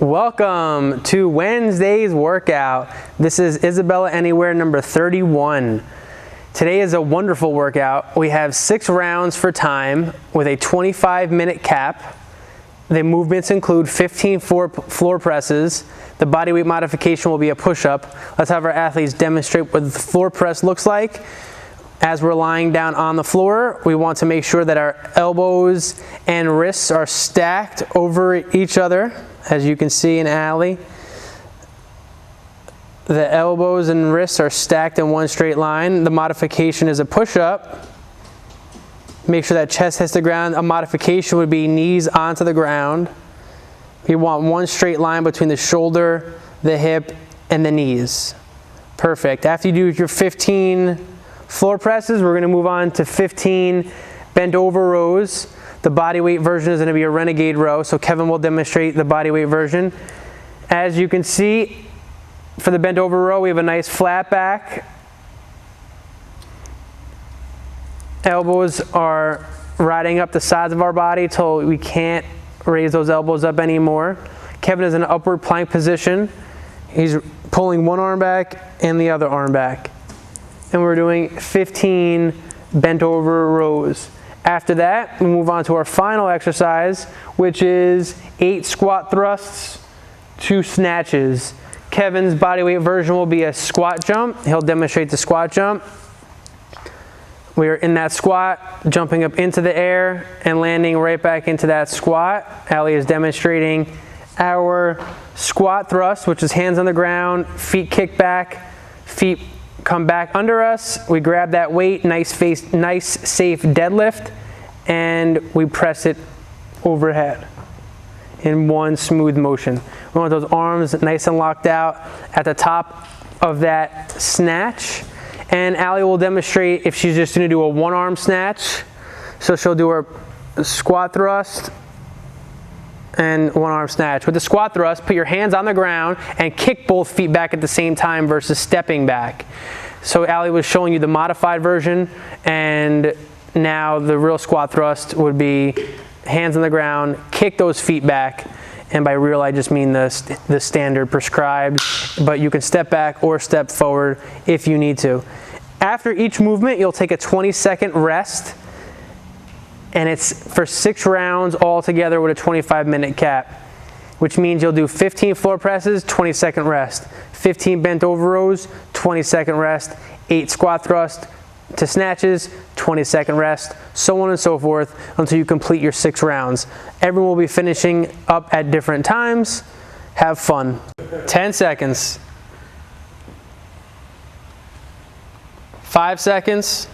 Welcome to Wednesday's workout. This is Isabella Anywhere number 31. Today is a wonderful workout. We have 6 rounds for time with a 25-minute cap. The movements include 15 floor presses. The body weight modification will be a push-up. Let's have our athletes demonstrate what the floor press looks like. As we're lying down on the floor, we want to make sure that our elbows and wrists are stacked over each other. As you can see in Allie, the elbows and wrists are stacked in one straight line. The modification is a push-up. Make sure that chest hits the ground. A modification would be knees onto the ground. You want one straight line between the shoulder, the hip, and the knees. Perfect. After you do your 15 floor presses, we're going to move on to 15 bent over rows. The body weight version is going to be a Renegade row, so Kevin will demonstrate the body weight version. As you can see, for the bent over row, we have a nice flat back. Elbows are riding up the sides of our body till we can't raise those elbows up anymore. Kevin is in an upward plank position. He's pulling one arm back and the other arm back. And we're doing 15 bent over rows. After that, we move on to our final exercise, which is 8 squat thrusts, 2 snatches. Kevin's bodyweight version will be a squat jump. He'll demonstrate the squat jump. We are in that squat, jumping up into the air and landing right back into that squat. Allie is demonstrating our squat thrust, which is hands on the ground, feet kick back, feet come back under us. We grab that weight, nice safe deadlift, and we press it overhead in one smooth motion. We want those arms nice and locked out at the top of that snatch. And Allie will demonstrate if she's just going to do a one-arm snatch. So she'll do her squat thrust and one-arm snatch. With the squat thrust, put your hands on the ground and kick both feet back at the same time versus stepping back. So Allie was showing you the modified version, and now the real squat thrust would be hands on the ground, kick those feet back, and by real I just mean the standard prescribed, but you can step back or step forward if you need to. After each movement, you'll take a 20-second rest, and it's for 6 rounds all together with a 25-minute cap, which means you'll do 15 floor presses, 20-second rest, 15 bent over rows, 20-second rest, 8 squat thrusts to snatches, 20-second rest, so on and so forth until you complete your 6 rounds. Everyone will be finishing up at different times. Have fun. 10 seconds. 5 seconds.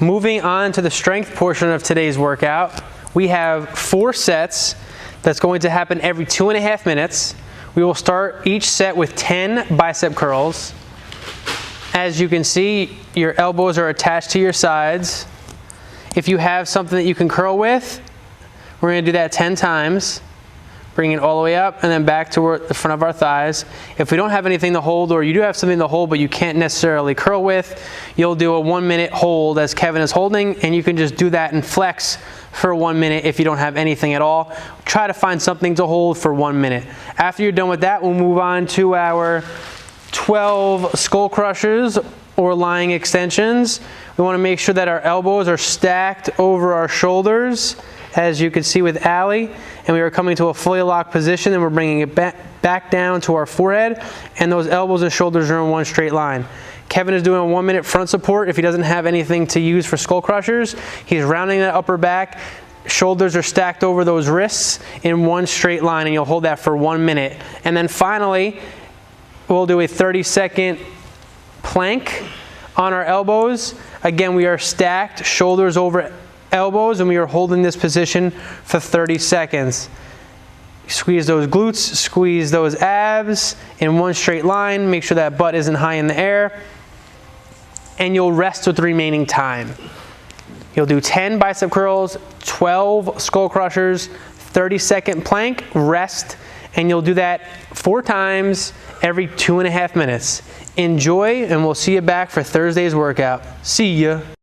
Moving on to the strength portion of today's workout, we have 4 sets that's going to happen every 2.5 minutes. We will start each set with 10 bicep curls. As you can see, your elbows are attached to your sides. If you have something that you can curl with, we're going to do that 10 times. Bring it all the way up and then back to the front of our thighs. If we don't have anything to hold, or you do have something to hold but you can't necessarily curl with, you'll do a 1-minute hold as Kevin is holding, and you can just do that and flex for 1 minute if you don't have anything at all. Try to find something to hold for 1 minute. After you're done with that, we'll move on to our 12 skull crushers or lying extensions. We want to make sure that our elbows are stacked over our shoulders, as you can see with Allie, and we are coming to a fully locked position, and we're bringing it back down to our forehead, and those elbows and shoulders are in one straight line. Kevin is doing a 1-minute front support. If he doesn't have anything to use for skull crushers, he's rounding that upper back. Shoulders are stacked over those wrists in one straight line, and you'll hold that for 1 minute. And then finally, we'll do a 30-second plank on our elbows. Again, we are stacked, shoulders over elbows, and we are holding this position for 30 seconds. Squeeze those glutes, squeeze those abs in one straight line. Make sure that butt isn't high in the air. And you'll rest with the remaining time. You'll do 10 bicep curls, 12 skull crushers, 30-second plank, rest, and you'll do that 4 times every 2.5 minutes. Enjoy, and we'll see you back for Thursday's workout. See ya.